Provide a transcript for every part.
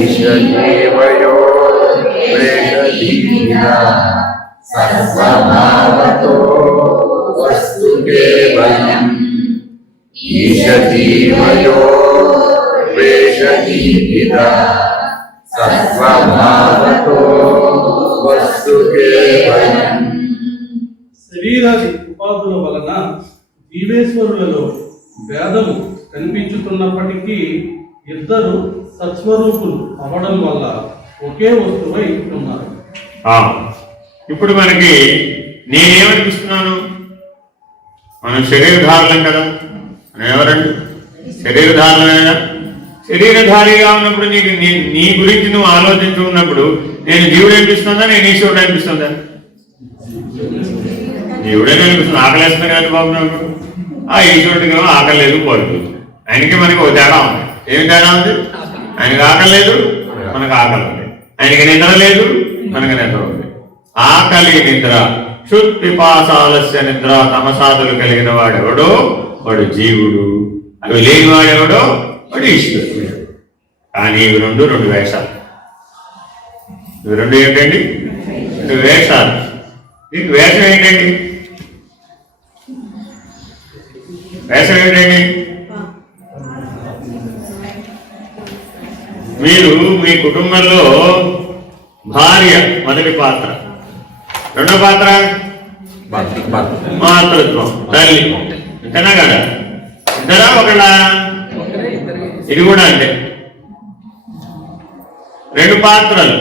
ఈశదేవయో వేషధీరా సర్వభావతో వస్తు కేవలం ఈశదేవయో వేషధీరా సర్వభావతో వస్తు కేవలం. శరీరాది ఉపాధుల వలన జీవేశ్వరులలో భేదము కనిపించుతున్నప్పటికీ ఇద్దరు సత్స్వరూపులు అవడం వల్ల ఒకే వస్తువై ఉన్నారు. ఇప్పుడు మనకి నేనేమనిపిస్తున్నాను? మనం శరీరధారులం కదా. మనం ఎవరండి? శరీరధారులమేనా? శరీరధారిగా ఉన్నప్పుడు నీకు నీ గురించి నువ్వు ఆలోచించు ఉన్నప్పుడు నేను జీవుడు అనిపిస్తుందా, నేను ఈశ్వరుడు అనిపిస్తుందా? జీవుడే అనిపిస్తుంది. ఆకలేస్తున్నా కానీ బాబు నాకు. ఆ ఈశ్వరుడికి ఆకలి లేదు, పడుతుంది. ఆయనకి మనకి ఒక తేడా ఉంది. ఏమి తేడా ఉంది? ఆయనకి ఆకలి లేదు, మనకు ఆకలి ఉంది. ఆయనకి నిద్ర లేదు, మనకి నిద్ర ఉంది. ఆకలి నిద్ర, క్షుత్పిపాసాలస్య నిద్ర తమసాదులు కలిగిన వాడెవడో వాడు జీవుడు, అవి లేని వాడెవడో వాడు ఈశ్వరుడు. కానీ ఇవి రెండు వేషాలు. ఇవి రెండు ఏంటండి? రెండు వేషాలు. దీనికి వేషం ఏంటండి? వేషం ఏంటండి? మీరు మీ కుటుంబంలో భార్య మొదటి పాత్ర, రెండో పాత్ర మాతృత్వం, తల్లి. ఇంతనా కదా? ఇద్దరా ఒకళ్ళ? ఇది కూడా అంతే. రెండు పాత్రలు.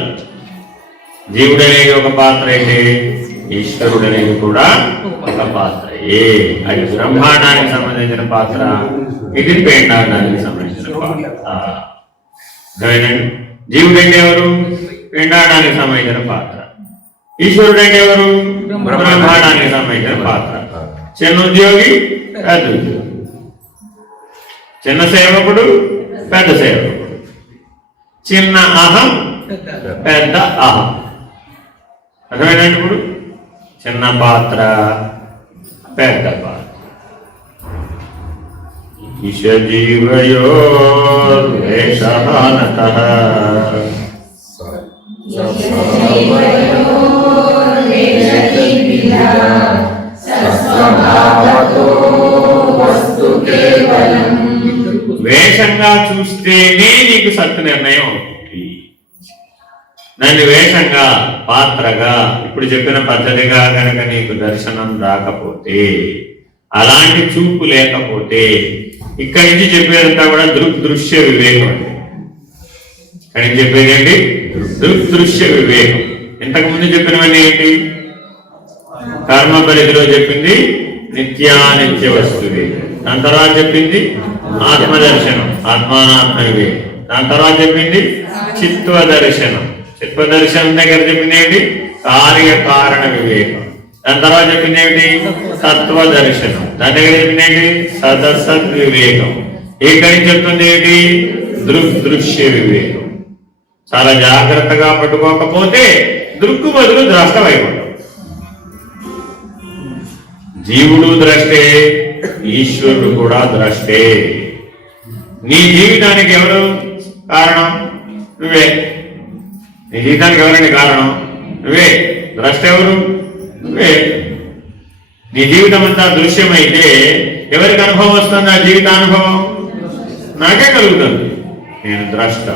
జీవుడు అనేది ఒక పాత్ర అయితే ఈశ్వరుడు అనేది కూడా ఒక పాత్ర. అది బ్రహ్మాండానికి సంబంధించిన పాత్ర, ఇది పిండాండానికి సంబంధించిన పాత్ర. జీవుడు అంటే ఎవరు? పిండాండానికి సంబంధించిన పాత్ర. ఈశ్వరుడు అంటే ఎవరు? బ్రహ్మాండానికి సంబంధించిన పాత్ర. చిన్న ఉద్యోగి, పెద్ద ఉద్యోగి. చిన్న సేవకుడు, పెద్ద సేవకుడు. చిన్న అహం, పెద్ద అహం. అర్థమైనప్పుడు చిన్న పాత్ర, పెద్ద పాత్ర. ఈశజీవయో వేషహానతః వేషంగా చూస్తేనే నీకు సత్తు నిర్ణయం అవుతుంది. నన్ను వేషంగా, పాత్రగా, ఇప్పుడు చెప్పిన పద్ధతిగా కనుక నీకు దర్శనం రాకపోతే, అలాంటి చూపు లేకపోతే, ఇక్కడి నుంచి చెప్పేదంతా కూడా దృగ్దృశ్య వివేకం అండి. ఇక్కడి నుంచి చెప్పేది ఏంటి? దృగ్దృశ్య వివేకం. ఇంతకుముందు చెప్పినవన్నీ ఏంటి? కర్మ పరిధిలో చెప్పింది నిత్యానిత్య వస్తువే. దాని తర్వాత చెప్పింది ఆత్మదర్శనం, ఆత్మానాత్మ వివేకం. దాని తర్వాత చెప్పింది చిత్వదర్శనం. చిత్వదర్శనం దగ్గర చెప్పింది ఏంటి? కార్యకారణ వివేకం. దాని తర్వాత చెప్పింది ఏమిటి? తత్వదర్శనం. దాని దగ్గర చెప్పింది ఏంటి? సదసద్ వివేకం. ఇక్కడి చెప్తుంది ఏంటి? దృగ్దృశ్య వివేకం. చాలా జాగ్రత్తగా పట్టుకోకపోతే దృక్కు బదులు ద్రష్ట అయిపోతాం. జీవుడు ద్రష్టే, ఈశ్వరుడు కూడా ద్రష్టే. నీ జీవితానికి ఎవరు కారణం? నువ్వే. నీ జీవితానికి ఎవరండి కారణం? నువ్వే. ద్రష్ట ఎవరు? నువ్వే. నీ జీవితం అంతా దృశ్యమైతే ఎవరికి అనుభవం వస్తుంది? ఆ జీవితానుభవం నాకే కలుగుతుంది. నేను ద్రష్ట.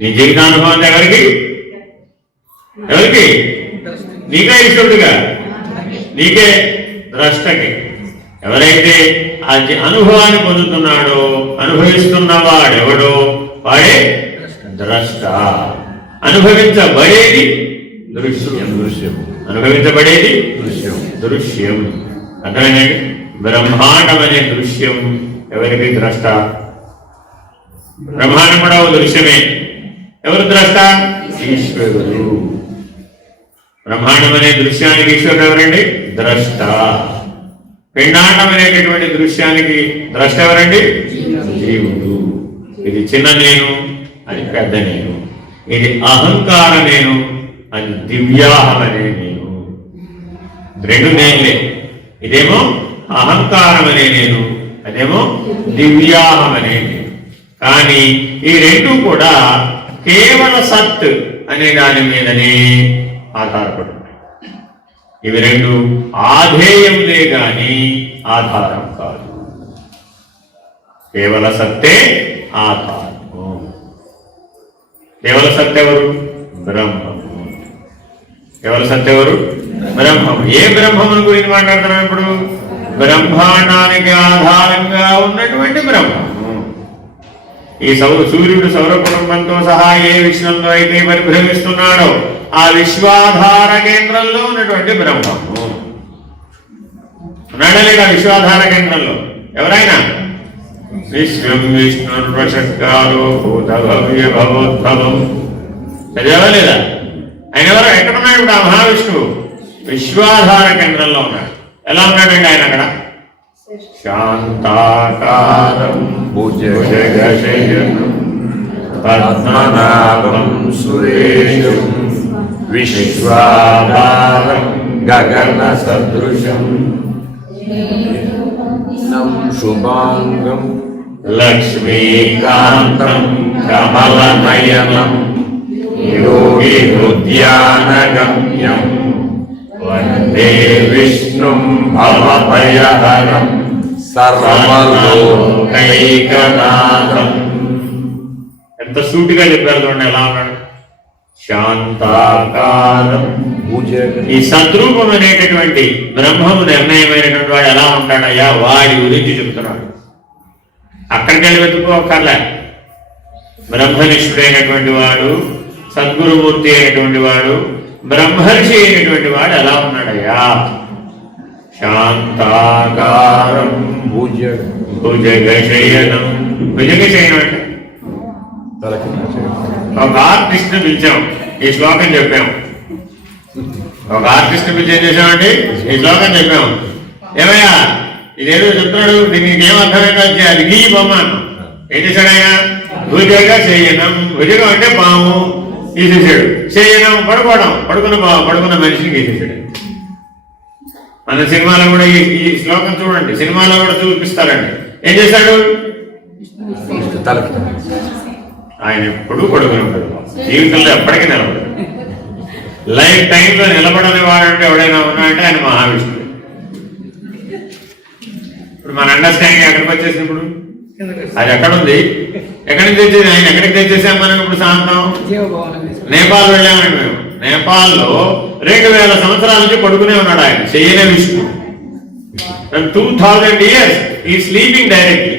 నీ జీవితానుభవం ఎవరికి? నీకే ఈశ్వరుడుగా, నీకే ద్రష్టకి. ఎవరైతే ఆ అనుభవాన్ని పొందుతున్నాడో, అనుభవిస్తున్నవాడెవడో వాడే ద్రష్ట. అనుభవించబడేది దృశ్యం. అనుభవించబడేది దృశ్యం. అర్థమైందండి? బ్రహ్మాండం అనే దృశ్యం ఎవరికి ద్రష్ట? బ్రహ్మాండం కూడా దృశ్యమే. ఎవరు ద్రష్ట? ఈశ్వరుడు. బ్రహ్మాండం అనే దృశ్యానికి ఈశ్వరుడు ఎవరండి? ద్రష్ట. పిండాండం అనేటటువంటి దృశ్యానికి ద్రష్ట ఎవరండి? జీవుడు. ఇది చిన్న నేను, అది పెద్ద నేను. ఇది అహంకార నేను, అది దివ్యాహం అనే నేను. రెండు నేనులే. ఇదేమో అహంకారం అనే నేను, అదేమో దివ్యాహం అనే నేను. కానీ ఈ రెండు కూడా కేవల సత్ అనే దాని మీదనే ఆధారపడి ఉన్నాయి. ఇవి రెండు ఆధేయములే గాని ఆధారం కాదు. కేవల సత్తే ఆధారము. కేవల సత్తెవరు? బ్రహ్మము. కేవల సత్తెవరు? బ్రహ్మము. ఏ బ్రహ్మమును గురించి మాట్లాడుతున్నాం ఇప్పుడు? బ్రహ్మాండానికి ఆధారంగా ఉన్నటువంటి బ్రహ్మము. ఈ సూర్యుడు సౌర కుటుంబంతో సహా ఏ విశ్వంలో అయితే పరిభ్రమిస్తున్నాడో ఆ విశ్వాధార కేంద్రంలో ఉన్నటువంటి బ్రహ్మము ఉన్నాడా లేదా? విశ్వాధార కేంద్రంలో ఎవరైనా విశ్వం విష్ణుర్వషట్కారో భూతభవ్య భవోద్భవం చదివావా లేదా? ఆయన ఎవరు? ఎక్కడున్నాడు ఇప్పుడు ఆ మహావిష్ణువు? విశ్వాధార కేంద్రంలో ఉన్నాడు. ఎలా ఉన్నాడండి ఆయన అక్కడ? శాంతాకారం భుజగశయనం పద్మనాభం సురేశం విశ్వాధారం గగన సదృశం శుభాంగం లక్ష్మీకాంతం కమలనయనం యోగి హృద్యానగమ్యం వందే విష్ణుం భవభయహరం సర్వలోకైకనాథం. ఎంత సూటిగా చెప్పారు చూడండి, ఎలా ఉన్నాడు? శాంతాకారం. ఈ సద్రూపం అనేటటువంటి బ్రహ్మము నిర్ణయమైనటువంటి వాడు ఎలా ఉంటాడయ్యా? వాడి గురించి చెబుతున్నాడు. అక్కడికి వెళ్ళి వెతుక్కోకర్లే. బ్రహ్మనిష్ఠుడైనటువంటి వాడు, సద్గురుమూర్తి అయినటువంటి వాడు, బ్రహ్మర్షి అయినటువంటి వాడు ఎలా ఉన్నాడయ్యా? శాంతాకారం భుజగశయనం. భుజగశయనం అంటే ఒక ఆర్టిస్ట్ ని పిలిచాం, ఈ శ్లోకం చెప్పాం. ఒక ఆర్టిస్ట్ పిలిచి ఏం చేసామండి? ఈ శ్లోకం చెప్పాం. ఏమయ్యా ఇదేదో చెప్తున్నాడు, దీనికి ఏం అర్థమైందో అది గీ బొమ్మ. ఏం చేశాడు ఆయన? భుజగ శయనం. భుజగం అంటే పాము గీసేసాడు. శయనం పడుకోవడం, పడుకున్న మనిషిని గీసేసాడు. మన సినిమాలో కూడా ఈ శ్లోకం చూడండి, సినిమాలో కూడా చూపిస్తారండి. ఏం చేశాడు? ఆయన ఎప్పుడూ పడుకుని ఉంటాడు, జీవితంలో ఎప్పటికీ నిలబడదు. లైఫ్ టైంలో నిలబడని వాడంటే ఎవడైనా ఉన్నాడంటే ఆయన మహావిష్ణువు. ఇప్పుడు మన అండర్స్టాండింగ్ ఎక్కడికి వచ్చేసినప్పుడు అది ఎక్కడుంది? ఎక్కడి నుంచి తెచ్చేది? ఆయన ఎక్కడికి తెచ్చేసాం మనం ఇప్పుడు? శాంతం నేపాల్ వెళ్ళామండి మేము. నేపాల్లో 2000 సంవత్సరాల నుంచి పడుకునే ఉన్నాడు ఆయన, శయన విష్ణు. 2000 years ఈ స్లీపింగ్ డైరెక్ట్లీ.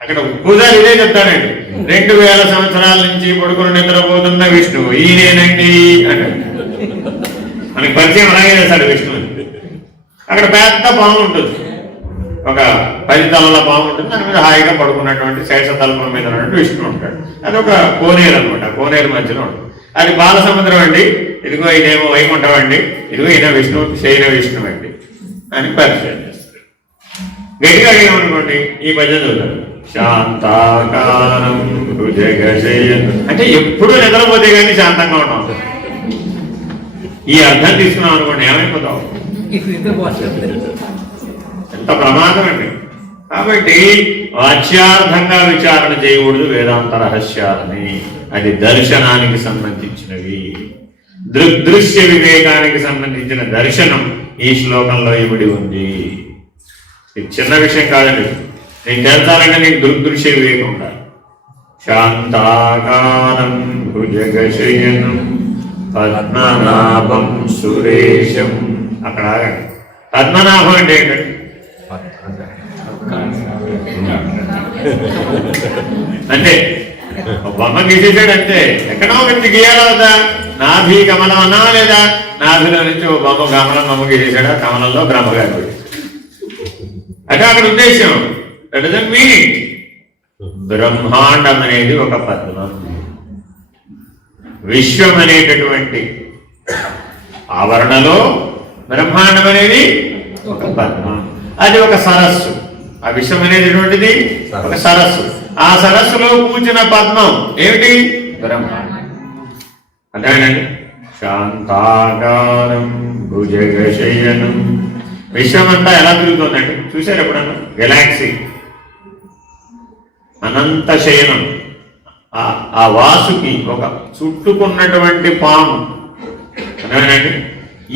అక్కడ పూజారి ఇదే చెప్తానండి, 2000 సంవత్సరాల నుంచి పడుకుని నిద్రపోతున్న విష్ణువు ఈయనేనండి అంటాడు. మనకి పరిచయం అలాగే చేస్తాడు విష్ణువు. అక్కడ పెద్ద పాము ఉంటుంది, ఒక 10 తలల పాము ఉంటుంది. దాని మీద హాయిగా పడుకున్నటువంటి శేష తలపం మీద ఉన్నటువంటి విష్ణువు ఉంటాడు. అది ఒక కోనేరు అనమాట, కోనేరు మధ్యలో ఉంటుంది. అది బాలసముద్రం అండి. ఇదిగో ఇదేమో వైకుంఠం అండి, ఇదిగో ఈయన విష్ణువు, శయన విష్ణువు అండి అని పరిచయం చేస్తారు. గట్టిగా అడిగామనుకోండి ఈ పద్యం చదువుతారు. శాంతాకారం భుజగశయనం అంటే ఎప్పుడు నిద్రపోతే కానీ శాంతంగా ఉన్నాం. ఈ అర్థం తీసుకున్నాం అనుకోండి, ఏమైపోతావు? ఎంత ప్రమాదం అండి. కాబట్టి వాచ్యార్థంగా విచారణ చేయకూడదు వేదాంత రహస్యాలని. అది దర్శనానికి సంబంధించినవి. దృగ్దృశ్య వివేకానికి సంబంధించిన దర్శనం ఈ శ్లోకంలో ఇమిడి ఉంది. ఇది చిన్న విషయం కాదండి. నేను తెలుసాలంటే నీకు దృగ్దృశ్య వివేకం ఉండాలి. శాంతాకారం భుజగశయనం పద్మనాభం సురేశం. అక్కడ ఆగండి. పద్మనాభం అంటే ఏంటండి? అంటే బొమ్మ గీసేసాడు అంతే. ఎక్కడో ఒకటి గీయాలా వద్దా? నాభి కమలం అన్నా లేదా? నాభిలో నుంచి ఓ బొమ్మ గీసేసాడు. ఆ కమలంలో బ్రహ్మగారు అంటే అక్కడ ఉద్దేశం. That doesn't mean it. బ్రహ్మాండం అనేది ఒక పద్మం. విశ్వం అనేటటువంటి ఆవరణలో బ్రహ్మాండం అనేది ఒక పద్మం. అది ఒక సరస్సు. ఆ విశ్వం అనేటటువంటిది ఒక సరస్సు. ఆ సరస్సులో కూర్చున్న పద్మం ఏమిటి? బ్రహ్మాండం. అదేనండి. శాంతాకారం భుజగశయనం. విశ్వం అంతా ఎలా తిరుగుతుందండి? చూసారు ఎప్పుడన్నా? గెలాక్సీ అనంత శయనం. ఆ వాసుకి ఒక చుట్టుకున్నటువంటి పాము అదేనండి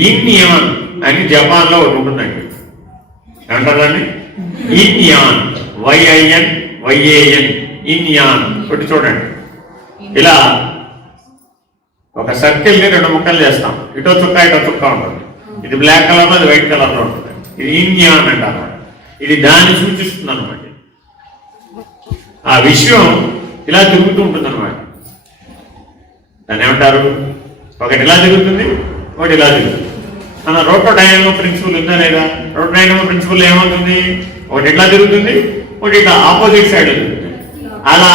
ఇన్యాన్ అని జపాన్లో ఒకటి ఉంటుందండి. ఏమంటారండి? ఇన్యాన్, వైఐఎన్ వైఏఎన్, ఇన్యాన్. ఒకటి చూడండి, ఇలా ఒక సర్కిల్ని 2 ముక్కలు చేస్తాం. ఇటో చుక్క ఉంటుంది. ఇది బ్లాక్ కలర్లో, అది వైట్ కలర్లో ఉంటుంది. ఇది ఇన్యాన్ అంటారు. ఇది దాన్ని సూచిస్తుంది అనమాట. ఆ విషయం ఇలా తిరుగుతూ ఉంటుంది అనమాట. దాన్ని ఏమంటారు? ఒకటి ఇలా తిరుగుతుంది, ఒకటి ఇలా తిరుగుతుంది. మన రోటోడైనమో ప్రిన్సిపల్ ఉందా లేదా? రోటోడైనమో ప్రిన్సిపల్ ఏమవుతుంది? ఒకటి ఇట్లా తిరుగుతుంది, ఒకటి ఇట్లా ఆపోజిట్ సైడ్ తిరుగుతుంది. అలా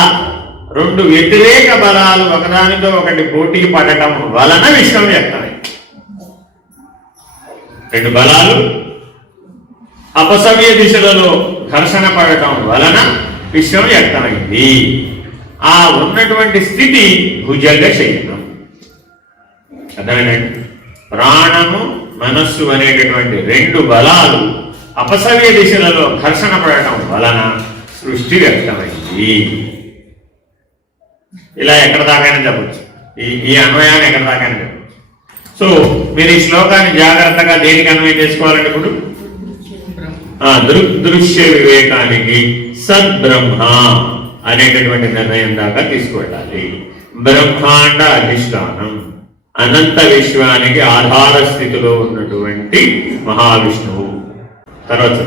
2 వ్యతిరేక బలాలు ఒకదానితో ఒకటి పోటీ పడటం వలన విశ్వం వ్యక్తమై, 2 బలాలు అపసవ్య దిశలలో ఘర్షణ పడటం వలన విశ్వం వ్యక్తమైంది. ఆ ఉన్నటువంటి స్థితి భుజగ శయనం. అర్థమేనండి? ప్రాణము మనస్సు అనేటటువంటి 2 బలాలు అపసవ్య దిశలలో ఘర్షణ పడటం వలన సృష్టి వ్యక్తమైంది. ఇలా ఎక్కడ దాకైనా చెప్పచ్చు. ఈ అన్వయాన్ని ఎక్కడ దాకైనా చెప్పచ్చు. సో మీరు ఈ శ్లోకాన్ని జాగ్రత్తగా దేనికి అన్వయం చేసుకోవాలంటే ఇప్పుడు దృగ్దృశ్య వివేకానికి సద్బ్రహ్మ అనేటటువంటి నిర్ణయం దాకా తీసుకువెళ్ళాలి. బ్రహ్మాండ అధిష్టానం, అనంత విశ్వానికి ఆధార స్థితిలో ఉన్నటువంటి మహావిష్ణువు. తర్వాత